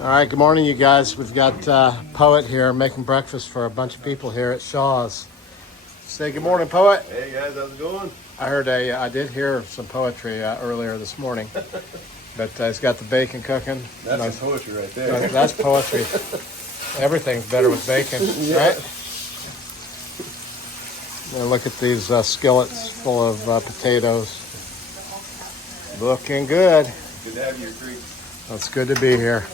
All right, good morning, you guys. We've got Poet here making breakfast for a bunch of people here at Shaw's. Say good morning, Poet. Hey guys, how's it going? I did hear some poetry earlier this morning, but he's got the bacon cooking. That's some poetry right there. That's poetry. Everything's better with bacon, right? Now look at these skillets full of potatoes. Looking good. Good to have you, Creek. It's good to be here.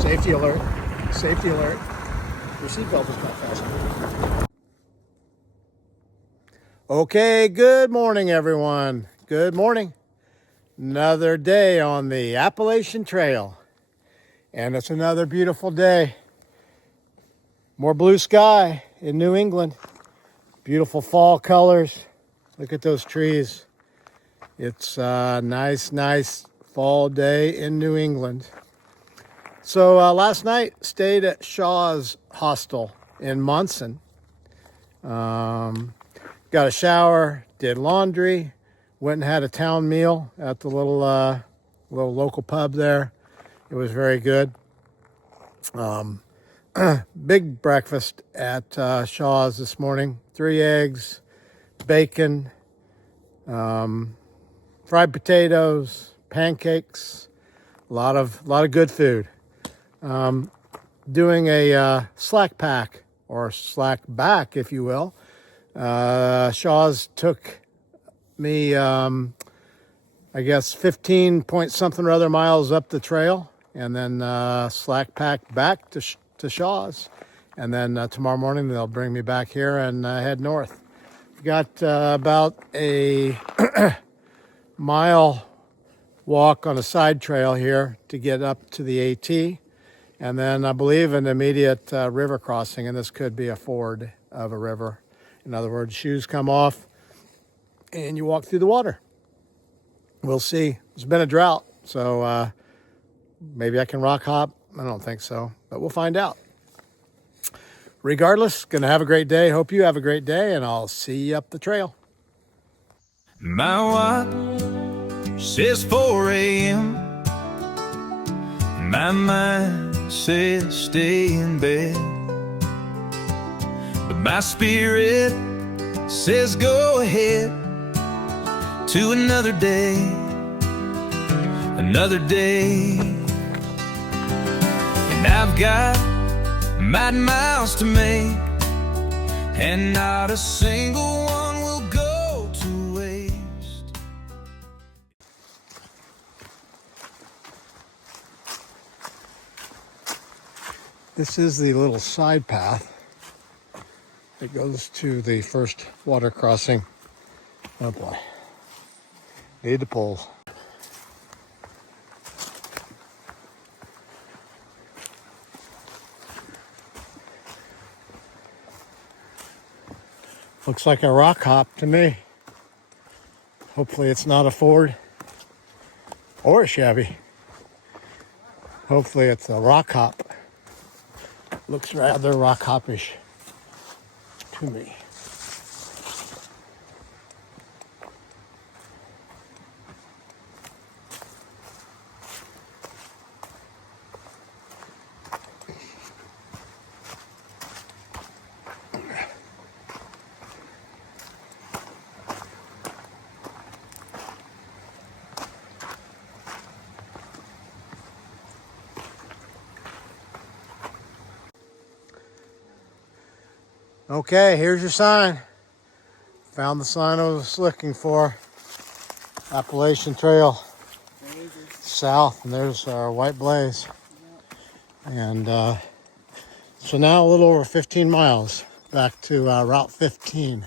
Safety alert. Safety alert. Your seatbelt is not fastened. Okay, good morning, everyone. Good morning. Another day on the Appalachian Trail. And it's another beautiful day. More blue sky in New England. Beautiful fall colors. Look at those trees. It's a nice fall day in New England. So last night, stayed at Shaw's hostel in Monson. Got a shower, did laundry, went and had a town meal at the little local pub there. It was very good. Big breakfast at Shaw's this morning. 3 eggs, bacon, fried potatoes, pancakes, a lot of good food. Doing a slack pack, or slack back, if you will. Shaw's took me, I guess, 15 point something or other miles up the trail, and then slack pack back to Shaw's. And then tomorrow morning they'll bring me back here and head north. We've got about a mile walk on a side trail here to get up to the AT. And then I believe an immediate river crossing, and this could be a ford of a river. In other words, shoes come off and you walk through the water. We'll see. It's been a drought, so maybe I can rock hop. I don't think so, but we'll find out. Regardless, gonna have a great day. Hope you have a great day, and I'll see you up the trail. My watch says 4 a.m. My mind says stay in bed, but my spirit says go ahead to another day, another day. And I've got mighty miles to make, and not a single one will go to waste. This is the little side path that goes to the first water crossing. Oh boy, need the poles. Looks like a rock hop to me. Hopefully it's not a Ford or a Chevy. Hopefully it's a rock hop. Looks rather rock hoppish to me. Okay, here's your sign. Found the sign I was looking for. Appalachian Trail. South, and there's our white blaze. And so now a little over 15 miles back to Route 15.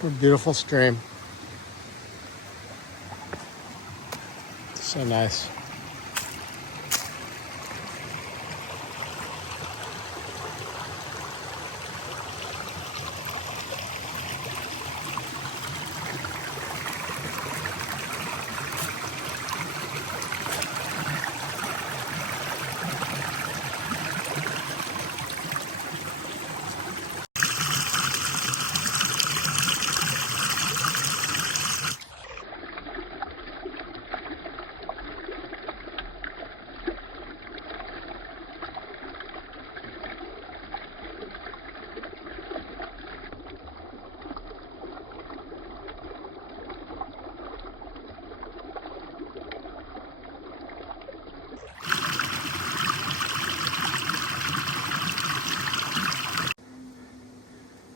Beautiful stream. So nice.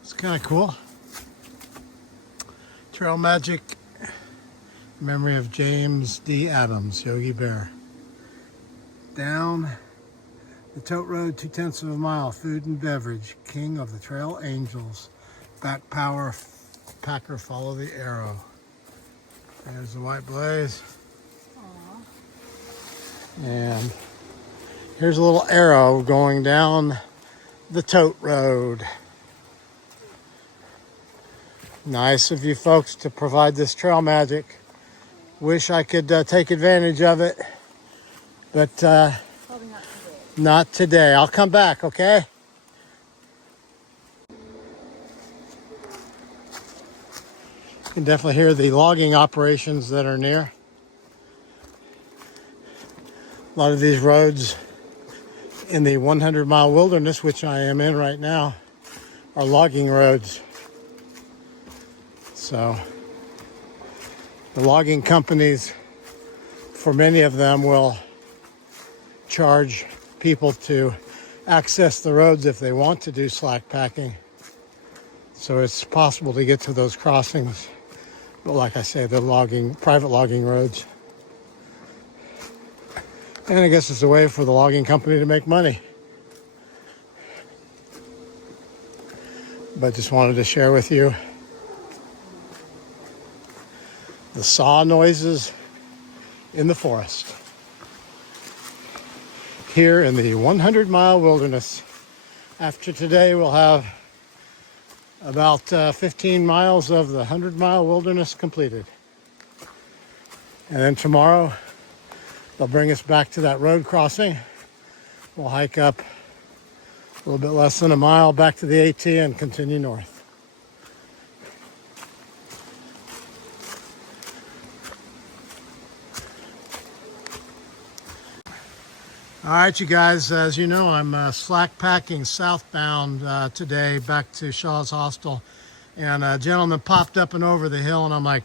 It's kind of cool. Trail Magic, memory of James D. Adams, Yogi Bear. Down the tote road, 2/10 of a mile, food and beverage, king of the trail angels. Back power, packer, follow the arrow. There's the white blaze. Aww. And here's a little arrow going down the tote road. Nice of you folks to provide this trail magic. Wish I could take advantage of it, but Probably not today. not today. I'll come back, okay? You can definitely hear the logging operations that are near. A lot of these roads in the 100-mile wilderness, which I am in right now, are logging roads. So the logging companies, for many of them, will charge people to access the roads if they want to do slack packing. So it's possible to get to those crossings. But like I say, they're private logging roads. And I guess it's a way for the logging company to make money. But just wanted to share with you the saw noises in the forest. Here in the 100-mile wilderness. After today, we'll have about 15 miles of the 100-mile wilderness completed. And then tomorrow, they'll bring us back to that road crossing. We'll hike up a little bit less than a mile back to the AT and continue north. All right, you guys, as you know, I'm slack packing southbound today back to Shaw's Hostel. And a gentleman popped up and over the hill, and I'm like,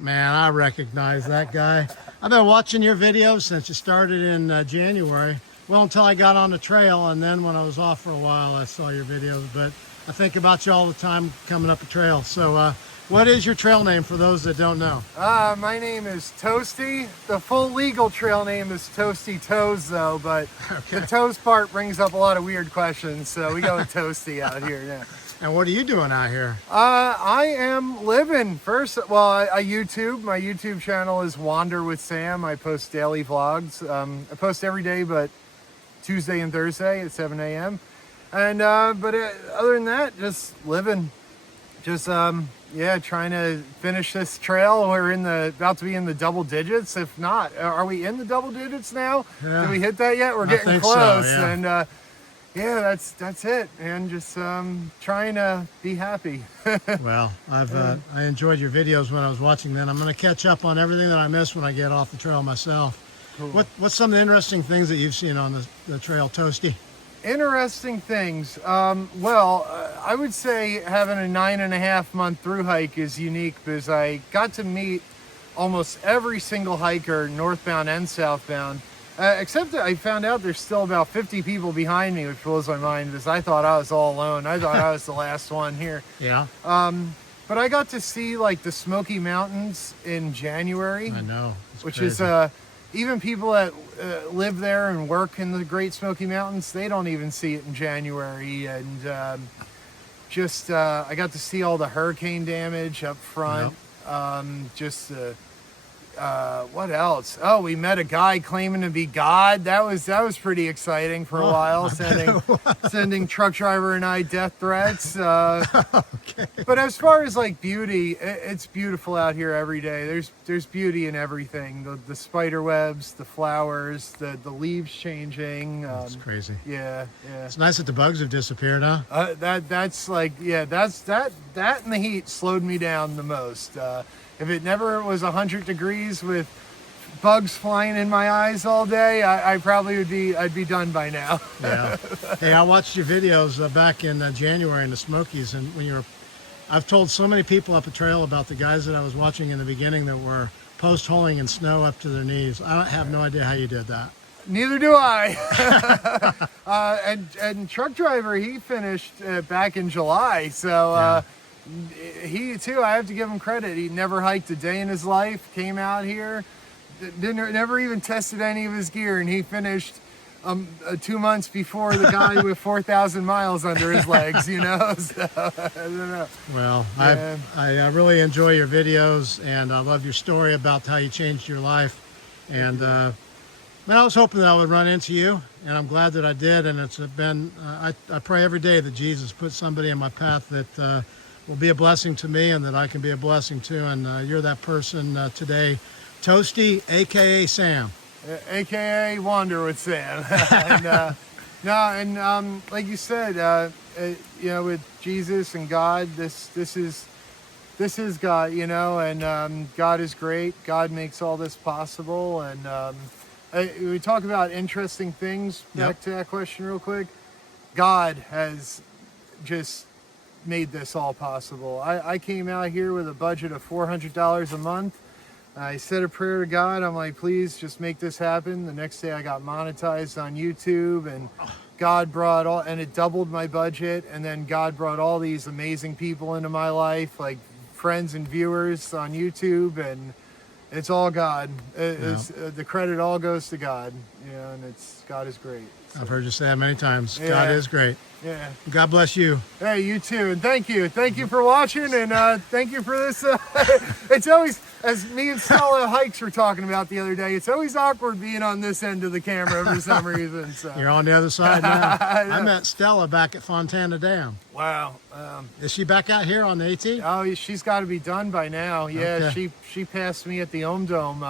man, I recognize that guy. I've been watching your videos since you started in January. Well, until I got on the trail, and then when I was off for a while, I saw your videos. But I think about you all the time coming up a trail. So what is your trail name for those that don't know? My name is Toasty. The full legal trail name is Toasty Toes, though, but Okay. the toes part brings up a lot of weird questions, so we go with Toasty out here now. And what are you doing out here? I am living I YouTube. My YouTube channel is Wander with Sam. I post daily vlogs. I post every day, but Tuesday and Thursday at 7 a.m. And other than that, just living. Just trying to finish this trail. We're about to be in the double digits. If not, are we in the double digits now? Yeah. Did we hit that yet? We're I getting think so, close. yeah. And that's it. And just trying to be happy. Well, I enjoyed your videos when I was watching them. I'm going to catch up on everything that I missed when I get off the trail myself. Cool. What's some of the interesting things that you've seen on the trail, Toasty? Interesting things. I would say having a 9.5 month through hike is unique because I got to meet almost every single hiker, northbound and southbound. Except that I found out there's still about 50 people behind me, which blows my mind because I thought I was all alone. I thought I was the last one here. Yeah. But I got to see like the Smoky Mountains in January. I know. Which crazy. is even people that live there and work in the Great Smoky Mountains, they don't even see it in January. And just I got to see all the hurricane damage up front. What else? Oh, we met a guy claiming to be God. That was pretty exciting for a while, sending truck driver and I death threats. Okay. But as far as like beauty, it's beautiful out here every day. There's beauty in everything. The spider webs, the flowers, the leaves changing. That's crazy. Yeah. It's nice that the bugs have disappeared, huh? That's like, yeah, that and the heat slowed me down the most. If it never was 100 degrees with bugs flying in my eyes all day, I probably I'd be done by now. Yeah. Hey, I watched your videos back in January in the Smokies, and I've told so many people up the trail about the guys that I was watching in the beginning that were post-holing in snow up to their knees. I have no idea how you did that. Neither do I. And truck driver, he finished back in July, so he too, I have to give him credit. He never hiked a day in his life, came out here, never even tested any of his gear, and he finished 2 months before the guy with 4,000 miles under his legs, So, I don't know. Well, yeah. I really enjoy your videos, and I love your story about how you changed your life. And man, I was hoping that I would run into you, and I'm glad that I did. And it's been, I pray every day that Jesus puts somebody in my path that will be a blessing to me, and that I can be a blessing to. And you're that person today. Toasty, aka Sam. AKA Wander with Sam. Like you said, with Jesus and God, this is God, and God is great. God makes all this possible, and we talk about interesting things. Back to that question real quick. God has just made this all possible. I came out here with a budget of $400 a month. I said a prayer to God. I'm like, please just make this happen. The next day I got monetized on YouTube, and God brought and it doubled my budget. And then God brought all these amazing people into my life, like friends and viewers on YouTube, and it's all God. The credit all goes to God, and God is great. So. I've heard you say that many times. Yeah. God is great. Yeah. God bless you. Hey, you too. And thank you for watching, and thank you for this. It's always, as me and Stella Hikes were talking about the other day, it's always awkward being on this end of the camera for some reason. So. You're on the other side now. I met Stella back at Fontana Dam. Wow. Is she back out here on the AT? Oh, she's got to be done by now. Yeah, okay. She passed me at the Dome.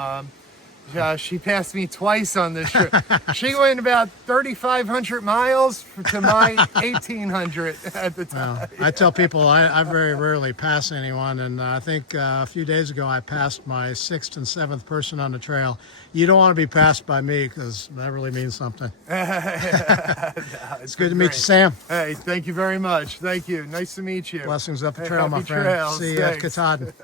She passed me twice on this trip. She went about 3,500 miles to my 1,800 at the time. Well, I tell people I very rarely pass anyone, and I think a few days ago I passed my 6th and 7th person on the trail. You don't want to be passed by me, because that really means something. It's good to meet you, Sam. Hey, thank you very much. Thank you. Nice to meet you. Blessings up the trail, my friend. Trails. See you at Katahdin.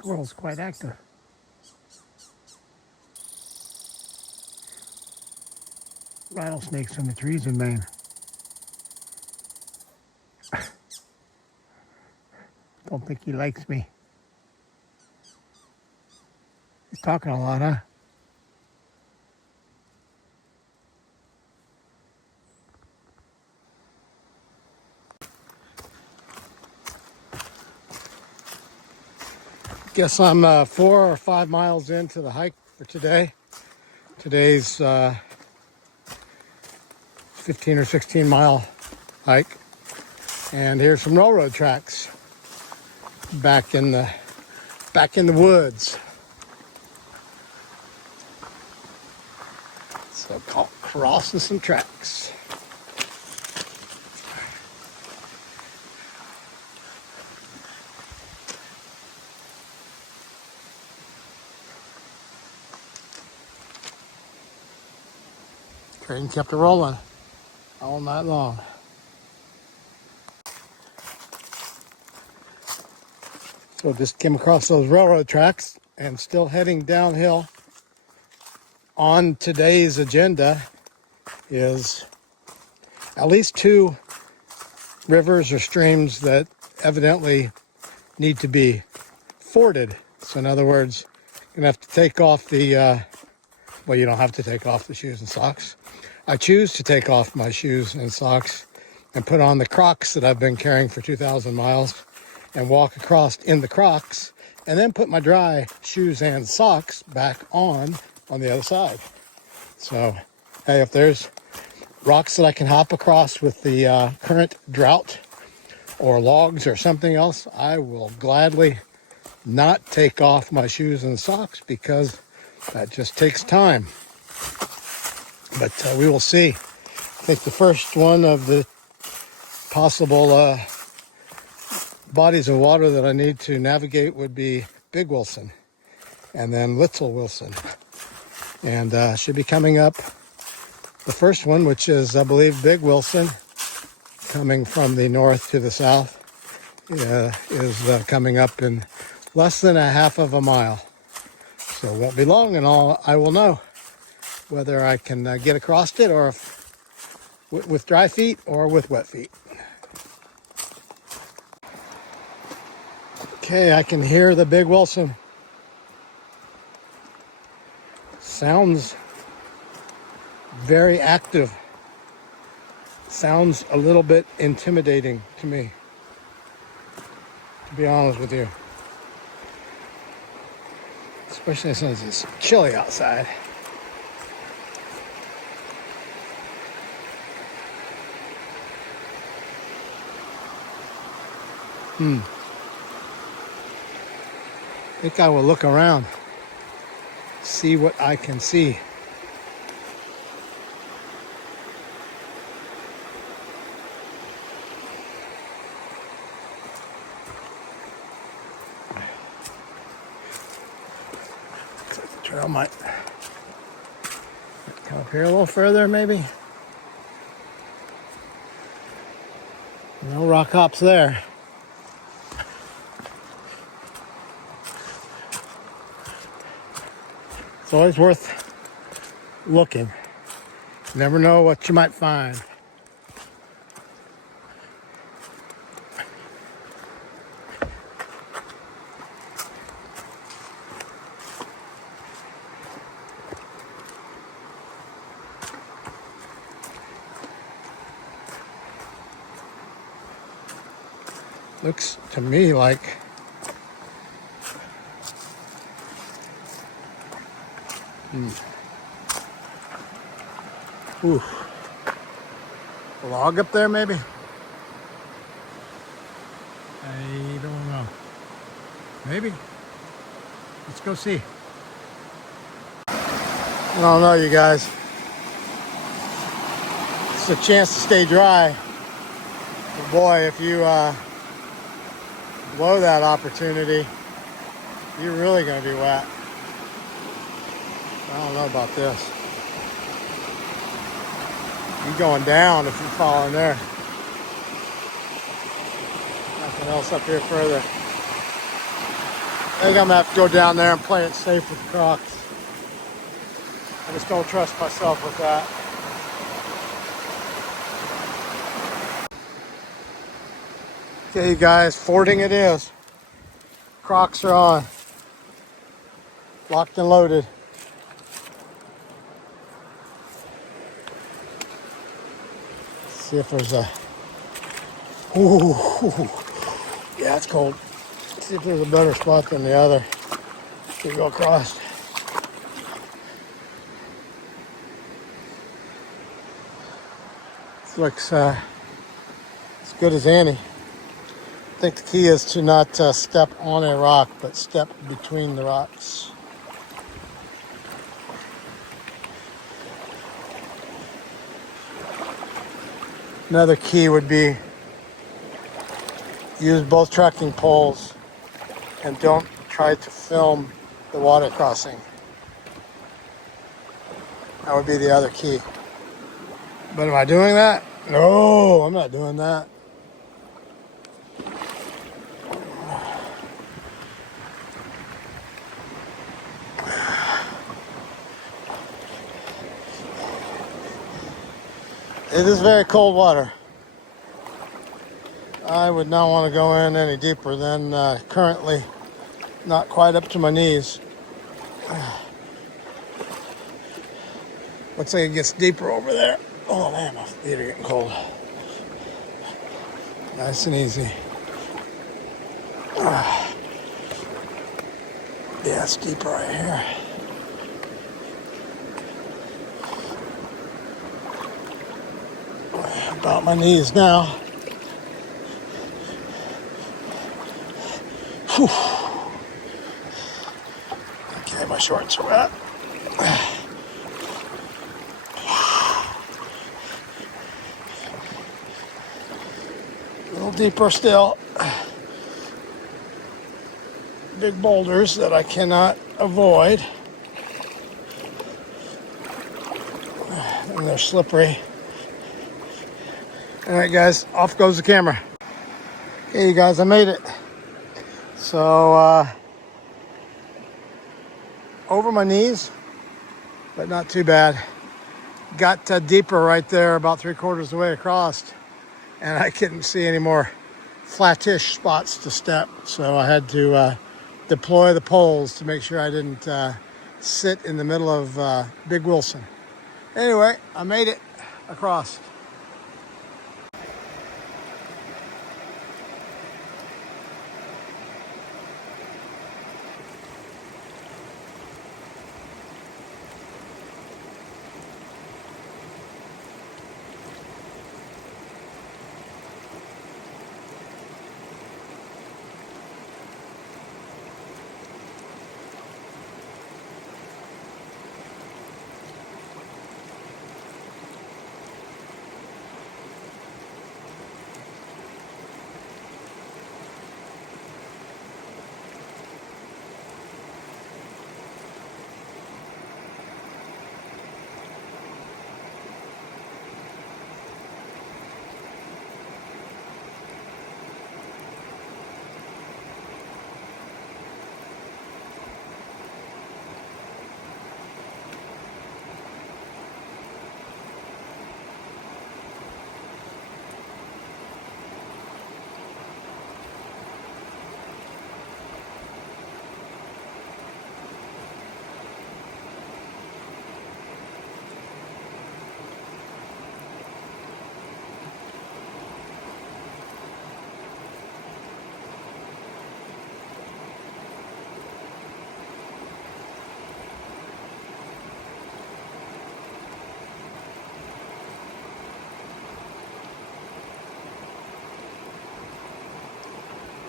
Squirrel's quite active. Rattlesnakes in the trees in Maine. Don't think he likes me. He's talking a lot, huh? Guess I'm 4 or 5 miles into the hike for today. Today's 15 or 16 mile hike. And here's some railroad tracks back in the woods. So crossing some tracks. Train kept it rolling all night long. So just came across those railroad tracks and still heading downhill. On today's agenda is at least 2 rivers or streams that evidently need to be forded. So in other words, you're gonna have to take off the, well, you don't have to take off the shoes and socks. I choose to take off my shoes and socks and put on the Crocs that I've been carrying for 2,000 miles and walk across in the Crocs and then put my dry shoes and socks back on the other side. So, hey, if there's rocks that I can hop across with the current drought or logs or something else, I will gladly not take off my shoes and socks because that just takes time. But we will see. I think the first one of the possible bodies of water that I need to navigate would be Big Wilson and then Little Wilson. And should be coming up the first one, which is, I believe, Big Wilson, coming from the north to the south, is coming up in less than a half of a mile. So it won't be long, and I will know whether I can get across it or with dry feet or with wet feet. Okay, I can hear the Big Wilson. Sounds very active. Sounds a little bit intimidating to me, to be honest with you. Especially since it's chilly outside. I think I will look around, see what I can see. Looks like the trail might come up here a little further, maybe. No rock hops there. It's always worth looking. You never know what you might find. Looks to me like ooh, a log up there maybe? I don't know. Maybe. Let's go see. I don't know, you guys. It's a chance to stay dry. But boy, if you blow that opportunity, you're really going to be wet. I don't know about this. You're going down if you fall in there. Nothing else up here further. I think I'm going to have to go down there and play it safe with the Crocs. I just don't trust myself with that. Okay, you guys, fording it is. Crocs are on. Locked and loaded. See if there's a, ooh, yeah, it's cold. See if there's a better spot than the other to go across. This looks as good as any. I think the key is to not step on a rock, but step between the rocks. Another key would be use both trekking poles and don't try to film the water crossing. That would be the other key. But am I doing that? No, I'm not doing that. It is very cold water. I would not want to go in any deeper than currently, not quite up to my knees. Looks like it gets deeper over there. Oh man, my feet are getting cold. Nice and easy. Yeah, it's deeper right here. About my knees now. Whew. Okay, my shorts are wet. A little deeper still. Big boulders that I cannot avoid. And they're slippery. All right, guys, off goes the camera. Okay, you guys, I made it. So, over my knees, but not too bad. Got deeper right there, about 3/4 of the way across, and I couldn't see any more flattish spots to step. So I had to deploy the poles to make sure I didn't sit in the middle of Big Wilson. Anyway, I made it across.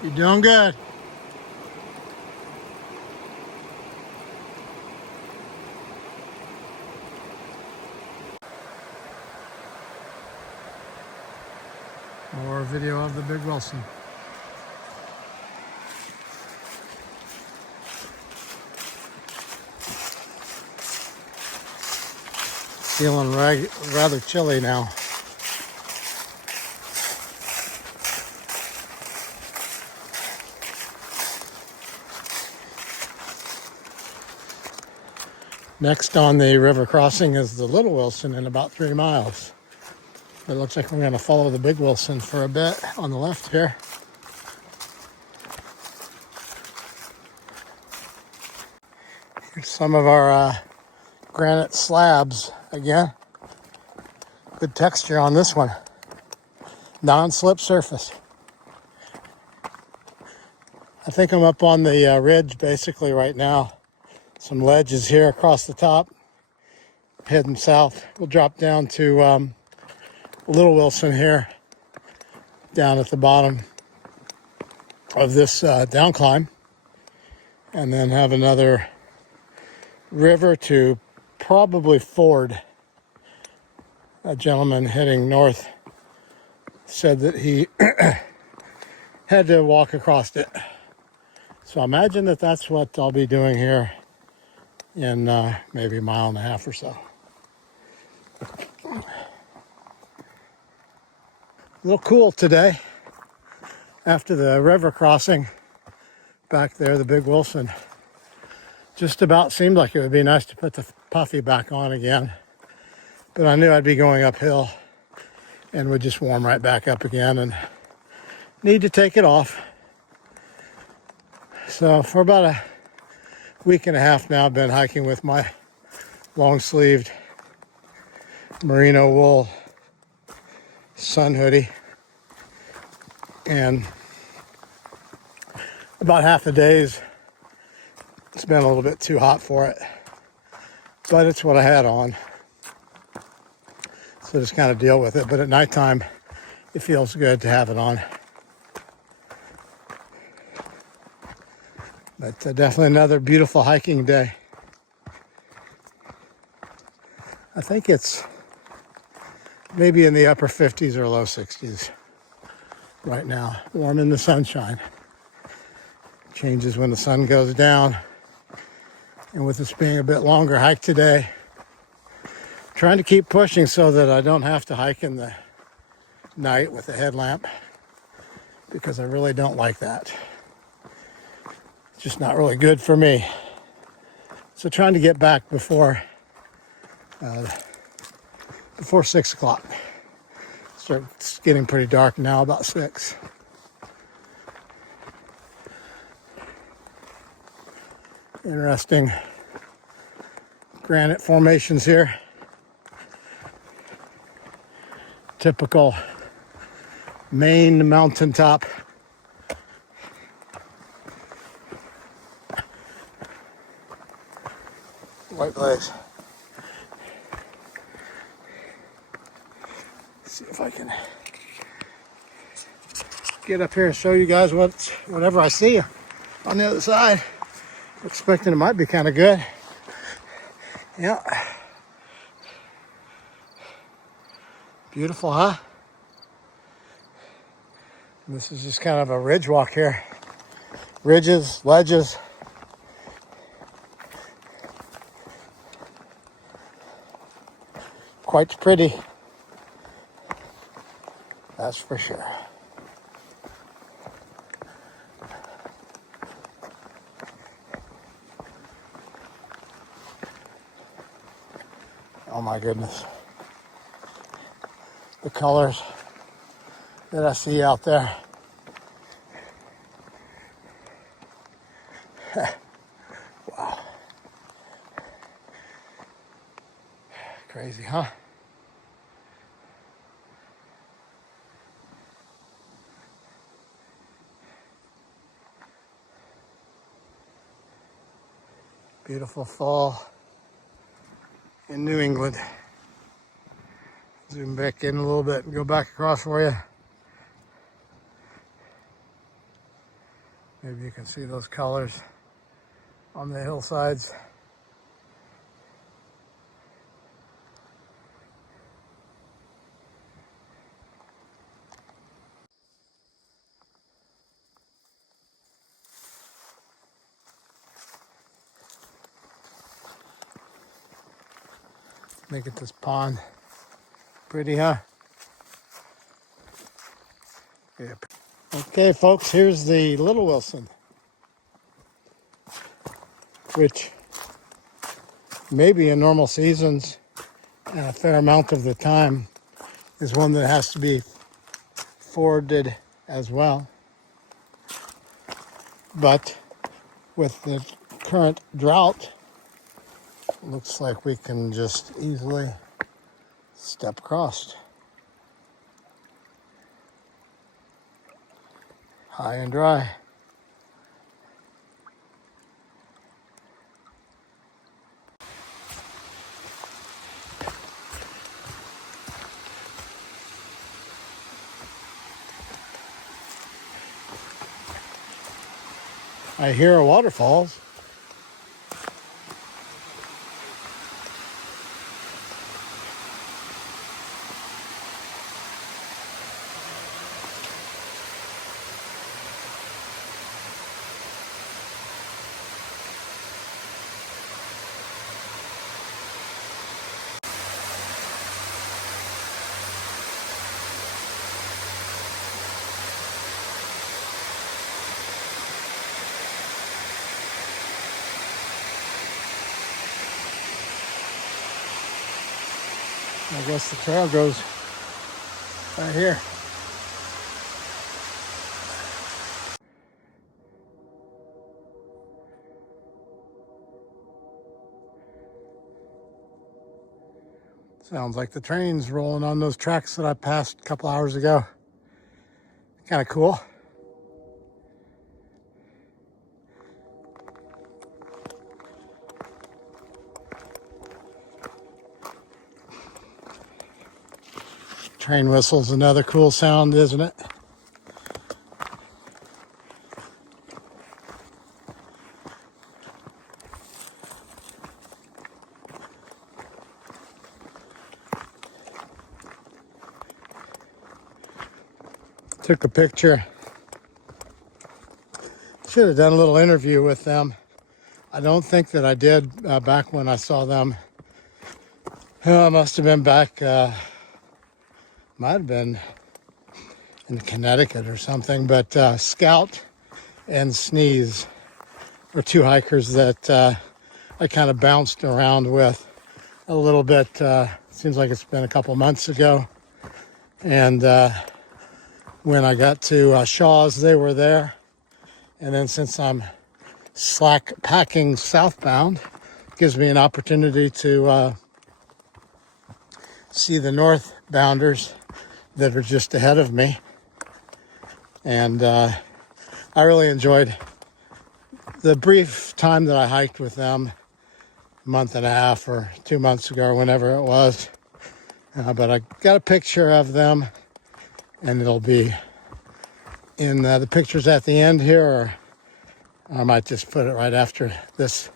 You're doing good. More video of the Big Wilson. Feeling rather chilly now. Next on the river crossing is the Little Wilson in about 3 miles. It looks like we're going to follow the Big Wilson for a bit on the left here. Here's some of our granite slabs again. Good texture on this one. Non-slip surface. I think I'm up on the ridge basically right now. Some ledges here across the top. Heading south. We'll drop down to Little Wilson here. Down at the bottom of this down climb. And then have another river to probably ford. A gentleman heading north said that he had to walk across it. So I imagine that that's what I'll be doing here in maybe 1.5 miles or so. A little cool today after the river crossing back there, the Big Wilson. Just about seemed like it would be nice to put the puffy back on again, but I knew I'd be going uphill and would just warm right back up again and need to take it off. So for about a week and a half now, I've been hiking with my long-sleeved merino wool sun hoodie, and about half the days it's been a little bit too hot for it, but it's what I had on, so just kind of deal with it. But at nighttime it feels good to have it on. But definitely another beautiful hiking day. I think it's maybe in the upper 50s or low 60s right now. Warm in the sunshine. Changes when the sun goes down. And with this being a bit longer hike today, trying to keep pushing so that I don't have to hike in the night with a headlamp, because I really don't like that. It's just not really good for me. So trying to get back before 6 o'clock. It's getting pretty dark now, about 6. Interesting granite formations here. Typical Maine mountaintop. White blaze. See if I can get up here and show you guys whatever I see on the other side. Expecting it might be kind of good. Yeah. Beautiful, huh? And this is just kind of a ridge walk here. Ridges, ledges. Quite pretty. That's for sure. Oh my goodness. The colors that I see out there. Wow. Crazy, huh? Beautiful fall in New England. Zoom back in a little bit and go back across for you. Maybe you can see those colors on the hillsides. Make it this pond. Pretty, huh? Yep. Okay, folks, here's the Little Wilson, which maybe in normal seasons and a fair amount of the time is one that has to be forded as well. But with the current drought, looks like we can just easily step across. High and dry. I hear waterfalls. I guess the trail goes right here. Sounds like the train's rolling on those tracks that I passed a couple hours ago. Kind of cool. Train whistle's another cool sound, isn't it? Took a picture. Should have done a little interview with them. I don't think that I did back when I saw them. Must have been back, might have been in Connecticut or something, but Scout and Sneeze are two hikers that I kind of bounced around with a little bit. Seems like it's been a couple months ago. And when I got to Shaw's, they were there. And then since I'm slack packing southbound, gives me an opportunity to see the northbounders that are just ahead of me. And I really enjoyed the brief time that I hiked with them, a month and a half or 2 months ago or whenever it was. But I got a picture of them, and it'll be in the pictures at the end here, or I might just put it right after this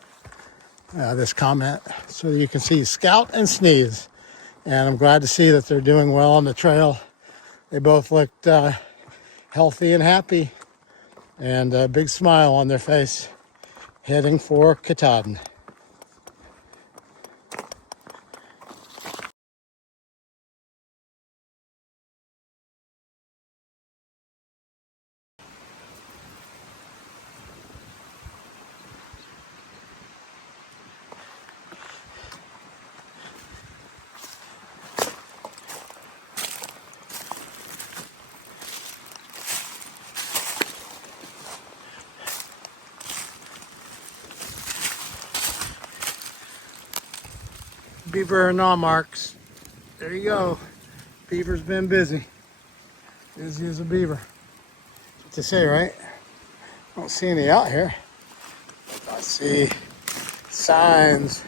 this comment, so you can see Scout and Sneeze. And I'm glad to see that they're doing well on the trail. They both looked healthy and happy, and a big smile on their face, heading for Katahdin. Beaver and gnaw marks. There you go. Beaver's been busy. Busy as a beaver. What to say, right? Don't see any out here. I see signs.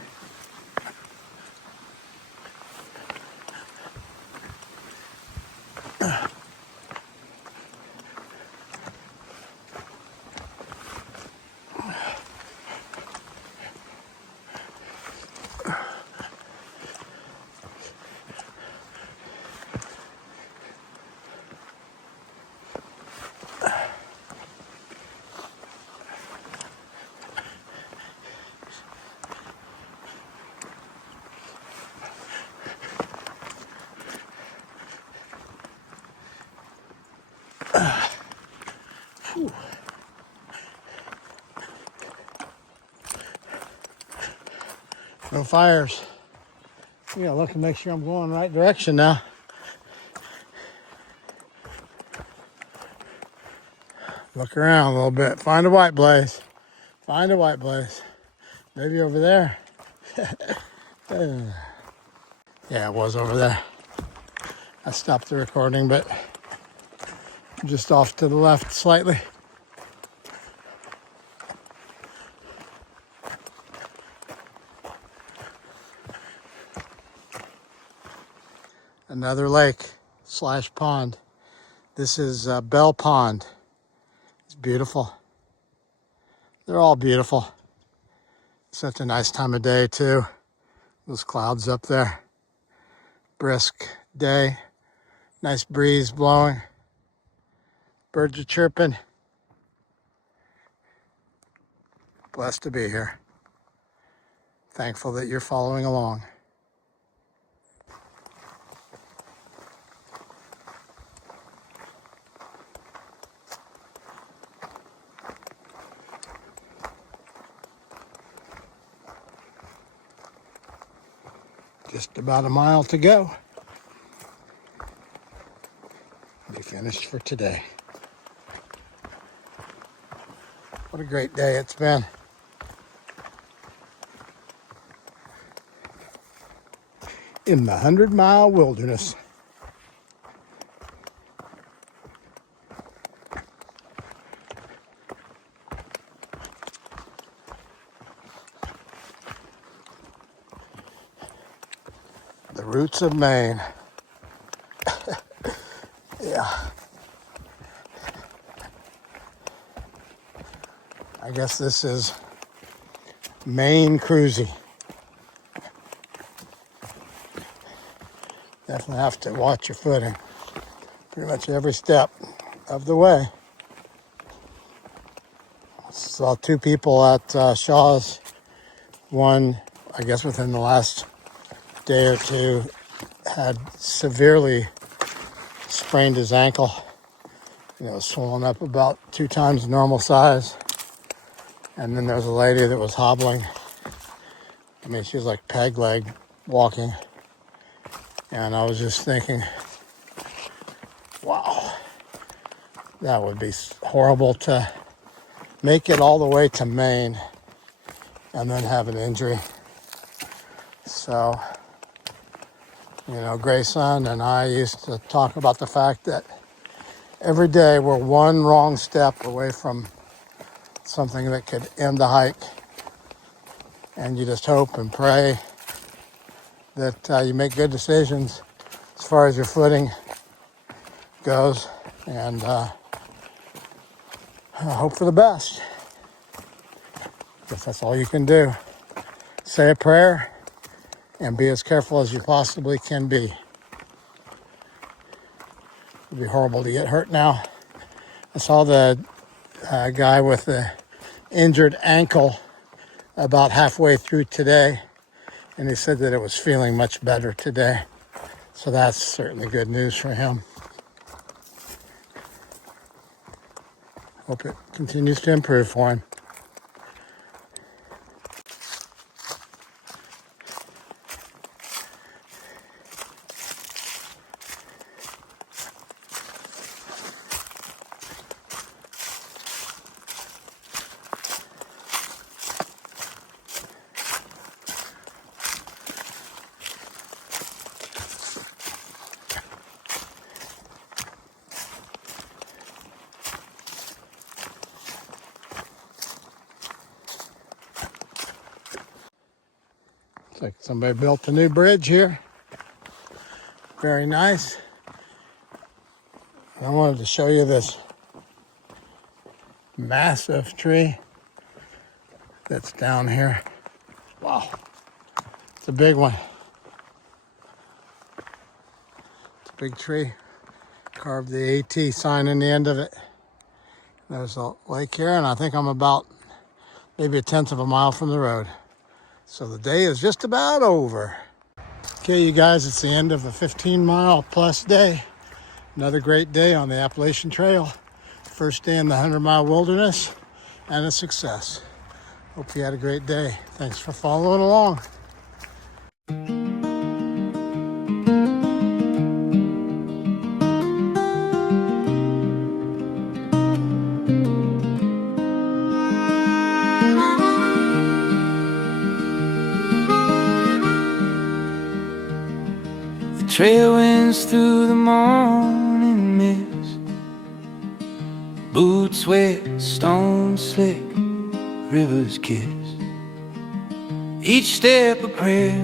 No fires. Yeah, look and make sure I'm going the right direction now. Look around a little bit. Find a white blaze. Find a white blaze. Maybe over there. Yeah, it was over there. I stopped the recording, but just off to the left slightly. Another lake / pond. This is Bell Pond. It's beautiful. They're all beautiful. Such a nice time of day too. Those clouds up there. Brisk day. Nice breeze blowing. Birds are chirping. Blessed to be here. Thankful that you're following along. Just about a mile to go. be finished for today. What a great day it's been. In the 100-mile wilderness. The roots of Maine. Yeah. I guess this is Maine cruisy. Definitely have to watch your footing pretty much every step of the way. Saw two people at Shaw's. One, I guess within the last day or two, had severely sprained his ankle. Swollen up about 2 times normal size. And then there's a lady that was hobbling. I mean, she was like peg leg walking. And I was just thinking, wow, that would be horrible to make it all the way to Maine and then have an injury. So, Grayson and I used to talk about the fact that every day we're one wrong step away from something that could end the hike. And you just hope and pray that you make good decisions as far as your footing goes, and hope for the best. Guess that's all you can do. Say a prayer and be as careful as you possibly can be. It'd be horrible to get hurt now. I saw the guy with the injured ankle about halfway through today, and he said that it was feeling much better today. So that's certainly good news for him. Hope it continues to improve for him. Looks like somebody built a new bridge here. Very nice. I wanted to show you this massive tree that's down here. Wow, it's a big one. It's a big tree. Carved the AT sign in the end of it. There's a lake here, and I think I'm about maybe 1/10 of a mile from the road. So the day is just about over. Okay, you guys, it's the end of a 15-mile plus day. Another great day on the Appalachian Trail. First day in the 100-mile wilderness, and a success. Hope you had a great day. Thanks for following along. Trail winds through the morning mist, boots wet, stone slick, rivers kiss. Each step a prayer,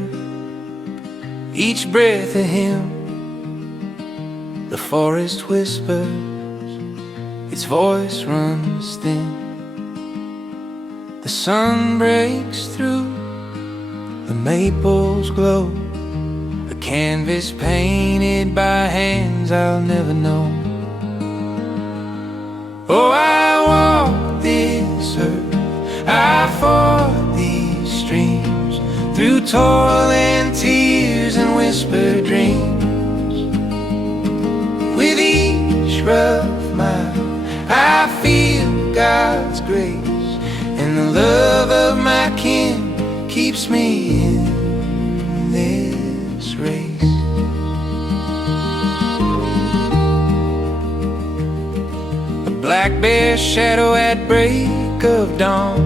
each breath a hymn. The forest whispers, its voice runs thin. The sun breaks through, the maples glow. A canvas painted by hands I'll never know. Oh, I walk this earth, I ford these streams, through toil and tears and whispered dreams. With each rough mile I feel God's grace, and the love of my kin keeps me in this race. black bear shadow at break of dawn.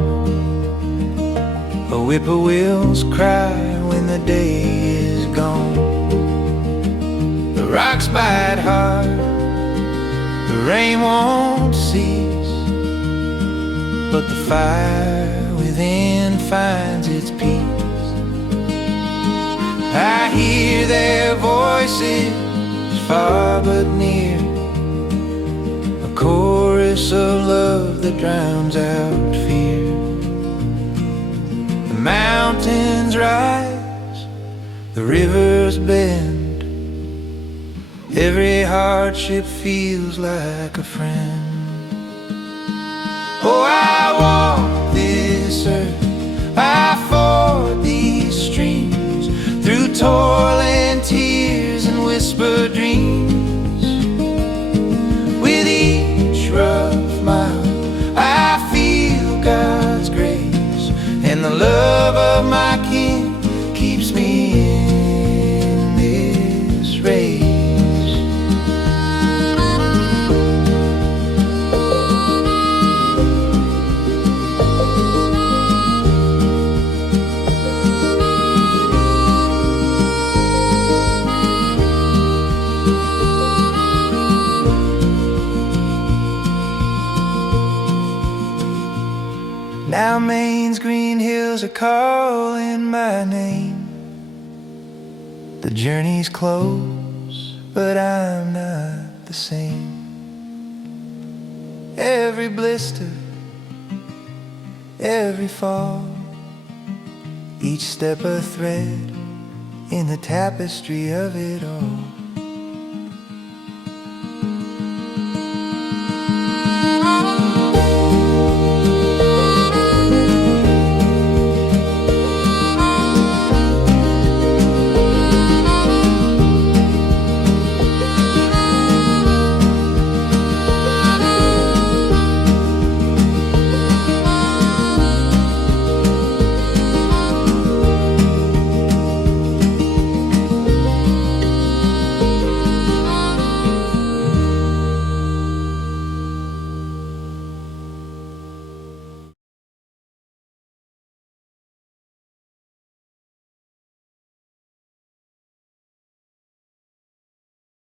The whippoorwills cry when the day is gone. The rocks bite hard, the rain won't cease, but the fire within finds its peace. I hear their voices far but near, a chorus of love that drowns out fear. The mountains rise, the rivers bend, every hardship feels like a friend. Oh, I walk this earth, I ford these streams, through toil and tears and whispered dreams. With each rough mile I feel God's grace, and the love of my King keeps me in this race. Now Maine's green hills are calling my name. The journey's close, but I'm not the same. Every blister, every fall, each step a thread in the tapestry of it all.